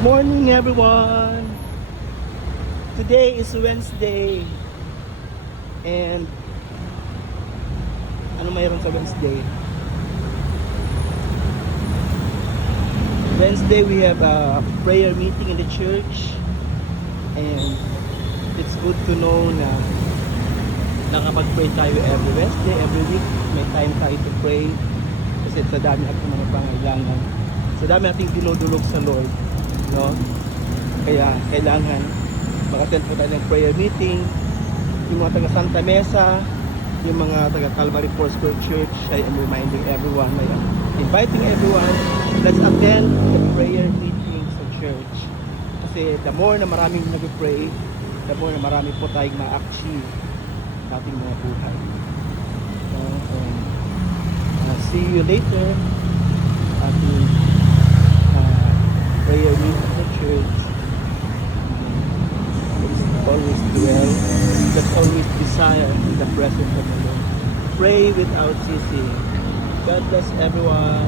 Good morning, everyone. Today is Wednesday. And ano mayroon sa Wednesday? Wednesday we have a prayer meeting in the church. And it's good to know na nakapag-pray tayo every Wednesday, every week. May time tayo to pray. Kasi sa dami ating mga pangailangan. Sa dami ating dinudulog sa Lord. No? Kaya kailangan maka-attend po tayo ng prayer meeting. Yung mga taga Santa Mesa, yung mga taga Calvary Foursquare Church, I am reminding everyone, I am inviting everyone, let's attend the prayer meeting sa church. Kasi the more na maraming nag-pray, the more na marami po tayong ma-achieve sa ating mga buhay. See you later at the prayer meeting at the church. Always dwell, let's always desire the presence of the Lord. Pray without ceasing. God bless everyone.